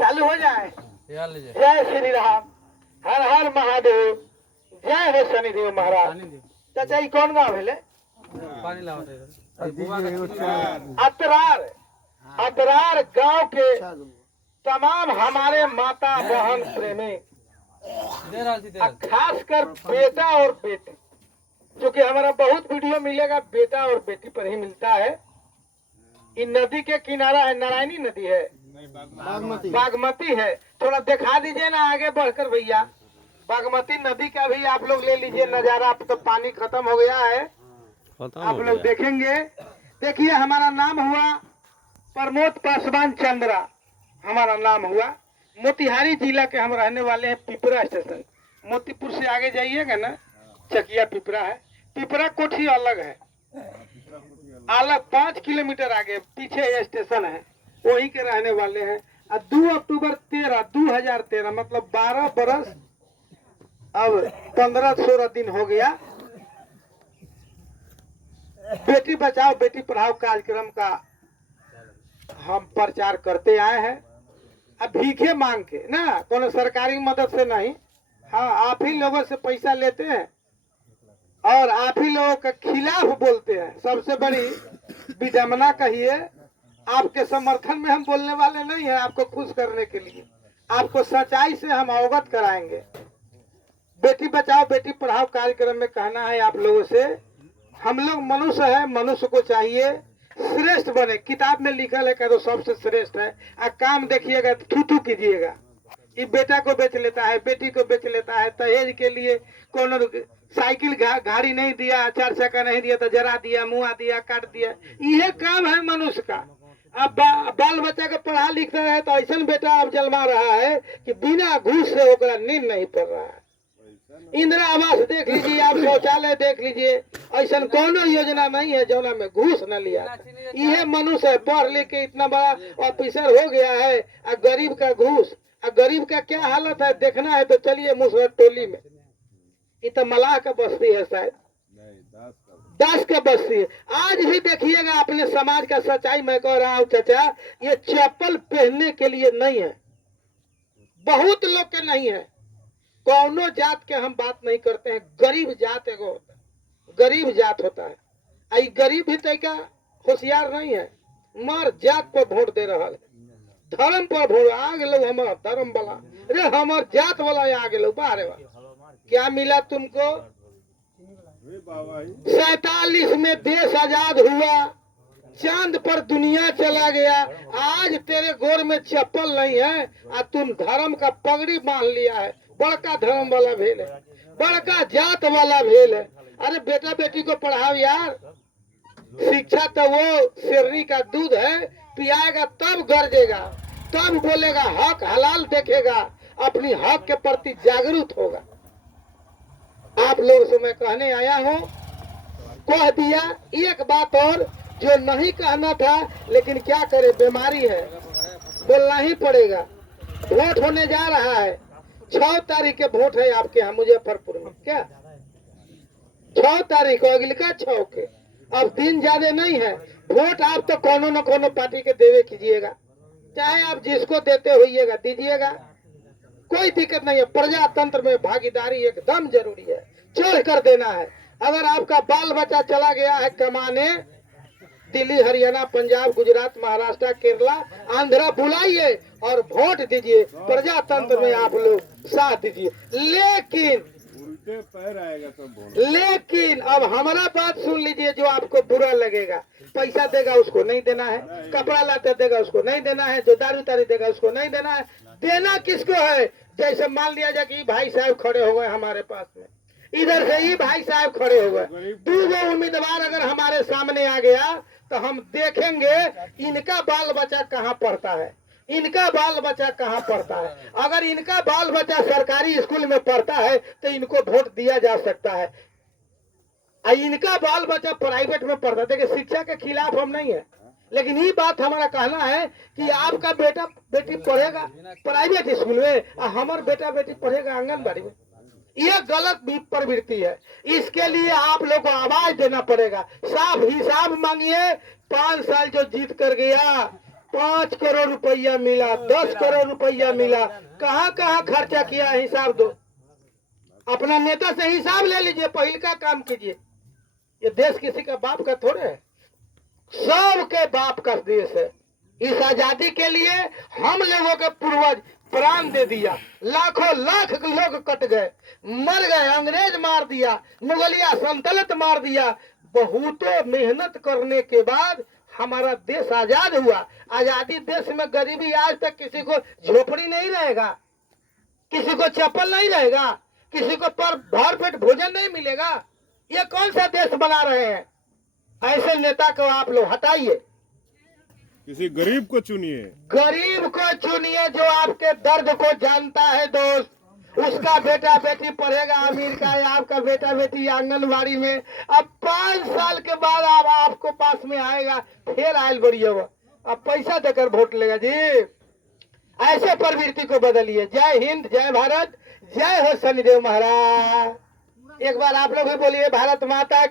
चालू हो जाए। जय श्री राम, हर हर महादेव, जय हो शनिदेव महाराज। चाचा ये कौन गाँव है? अतरार। अतरार गांव के तमाम हमारे माता बहन प्रेमी, खासकर बेटा और बेटी, क्योंकि हमारा बहुत वीडियो मिलेगा बेटा और बेटी पर ही मिलता है। ये नदी के किनारा है, नारायणी नदी है, बागमती है। थोड़ा दिखा दीजिए ना आगे बढ़कर भैया, बागमती नदी का भी आप लोग ले लीजिए नजारा। अब तो पानी खत्म हो गया है, आप लोग देखेंगे। देखिए हमारा नाम हुआ प्रमोद पासवान चंद्रा, हमारा नाम हुआ। मोतिहारी जिला के हम रहने वाले हैं। पिपरा स्टेशन, मोतीपुर से आगे जाइएगा ना, चकिया पिपरा है। पिपरा कोठी अलग है, अलग 5 किलोमीटर आगे पीछे ये स्टेशन है, वही के रहने वाले हैं। 2 अक्टूबर 2013 मतलब 12 बरस अब 15-16 दिन हो गया बेटी बचाओ बेटी पढ़ाओ कार्यक्रम का हम प्रचार करते आए हैं। अब भीखे मांग के ना, कोनो सरकारी मदद से नहीं। हाँ, आप ही लोगों से पैसा लेते हैं और आप ही लोगों के खिलाफ बोलते हैं। सबसे बड़ी विडम्बना कहिए, आपके समर्थन में हम बोलने वाले नहीं है, आपको खुश करने के लिए। आपको सच्चाई से हम अवगत कराएंगे। बेटी बचाओ बेटी पढ़ाओ कार्यक्रम में कहना है आप लोगों से, हम लोग मनुष्य है, मनुष्य को चाहिए श्रेष्ठ बने। किताब में लिखल है तो सबसे श्रेष्ठ है। काम देखिएगा थू थू कीजिएगा। ये बेटा को बेच लेता है, बेटी को बेच लेता है, दहेज के लिए कौन साइकिल गाड़ी नहीं दिया, 4 चक्का नहीं दिया तो जरा दिया, मुआ दिया, काट दिया। यह काम है मनुष्य का। अब बाल बच्चा को पढ़ा लिखता है तो ऐसा बेटा अब जन्मा रहा है कि बिना घूस से होकर नींद नहीं पड़ रहा है। इंदिरा आवास देख लीजिए आप, शौचालय देख लीजिए, ऐसा कोनो योजना नहीं है जो में घूस न लिया। यह मनुष्य है, पढ़ लिख के इतना बड़ा ऑफिसर हो गया है, और गरीब का घूस। और गरीब का क्या हालत है देखना है तो चलिए मुसरत टोली में। ये तो मलाह का बस्ती है शायद, दास का बस्ती है। आज भी देखिएगा अपने समाज का सच्चाई मैं कह रहा हूँ चाचा, ये चप्पल पहनने के लिए नहीं है, बहुत लोग के नहीं है। कौनो जात के हम बात नहीं करते हैं, गरीब जात एगो होता है, गरीब जात होता है। आई गरीब भी तैका होशियार नहीं है, मर जात पर वोट दे रहा है, धर्म पर वोट। आ गए हमारा धर्म वाला, अरे हमार जात वाला आ गए बाहर। क्या मिला तुमको? 47 में देश आजाद हुआ, चांद पर दुनिया चला गया। आज तेरे गोर में चप्पल नहीं है और तुम धर्म का पगड़ी बांध लिया है। बड़का धर्म वाला भेल है, बड़का जात वाला भेल है। अरे बेटा बेटी को पढ़ाओ यार। शिक्षा तो वो शेरनी का दूध है, पियाएगा तब गरजेगा, तब बोलेगा, हक हलाल देखेगा, अपनी हक के प्रति जागरूक होगा। आप लोगों से मैं कहने आया हूँ, कह दिया। एक बात और जो नहीं कहना था, लेकिन क्या करे, बीमारी है, बोलना ही पड़ेगा। वोट होने जा रहा है, 6 तारीख के वोट है आपके यहाँ मुजफ्फरपुर में। क्या 6 तारीख को, अगले का 6 के, अब दिन ज्यादा नहीं है। वोट आप तो कोनो न कोनो पार्टी के देवे कीजिएगा, चाहे आप जिसको देते होइएगा दीजिएगा, कोई दिक्कत नहीं है। प्रजातंत्र में भागीदारी एकदम जरूरी है, चढ़ कर देना है। अगर आपका बाल बच्चा चला गया है कमाने दिल्ली, हरियाणा, पंजाब, गुजरात, महाराष्ट्र, केरला, आंध्रा, बुलाइए और वोट दीजिए। प्रजातंत्र में आप लोग साथ दीजिए। लेकिन अब हमारा बात सुन लीजिए, जो आपको बुरा लगेगा, पैसा देगा उसको नहीं देना है, कपड़ा लाता देगा उसको नहीं देना है, जो दारू तारी देगा उसको नहीं देना है। देना किसको है? जैसे मान लिया जाए कि भाई साहब खड़े हो गए हमारे पास में, इधर से ही भाई साहब खड़े हो गए, 2 उम्मीदवार अगर हमारे सामने आ गया तो हम देखेंगे इनका बाल बच्चा कहाँ पढ़ता है, इनका बाल बच्चा कहाँ पढ़ता है। अगर इनका बाल बच्चा सरकारी स्कूल में पढ़ता है तो इनको वोट दिया जा सकता है। इनका बाल बच्चा प्राइवेट में पढ़ता है, देखिए शिक्षा के खिलाफ हम नहीं है, लेकिन ये बात हमारा कहना है कि आपका बेटा बेटी पढ़ेगा प्राइवेट स्कूल में और हमारा बेटा बेटी पढ़ेगा आंगनबाड़ी में। यह गलत प्रवृत्ति है। इसके लिए आप लोग को आवाज देना पड़ेगा। साफ हिसाब मांगिए। 5 साल जो जीत कर गया 5 करोड़ रुपया मिला, 10 करोड़ रुपया मिला, कहाँ कहाँ खर्चा किया है हिसाब दो। अपना नेता से हिसाब ले लीजिए, पहले का काम कीजिए। ये देश किसी का बाप का थोड़े है, सबके बाप का देश है। इस आजादी के लिए हम लोगों के पूर्वज प्राण दे दिया, लाखों लाख लोग कट गए, मर गए, अंग्रेज मार दिया, मुगलिया सल्तनत मार दिया। बहुतों मेहनत करने के बाद हमारा देश आजाद हुआ। आजादी देश में गरीबी आज तक किसी को झोपड़ी नहीं रहेगा, किसी को चप्पल नहीं रहेगा, किसी को पर भर पेट भोजन नहीं मिलेगा। ये कौन सा देश बना रहे हैं? ऐसे नेता को आप लोग हटाइए, किसी गरीब को चुनिए, गरीब को चुनिए जो आपके दर्द को जानता है दोस्त। उसका बेटा बेटी पढ़ेगा अमीर का, या आपका बेटा बेटी आंगनबाड़ी में, अब 5 साल के बाद अब आपको पास में आएगा, फिर आयल बढ़िया हुआ, अब पैसा देकर वोट लेगा जी। ऐसे प्रवृत्ति को बदलिए। जय हिंद, जय भारत, जय हो शनिदेव महाराज। एक बार आप लोग भी बोलिए भारत माता की।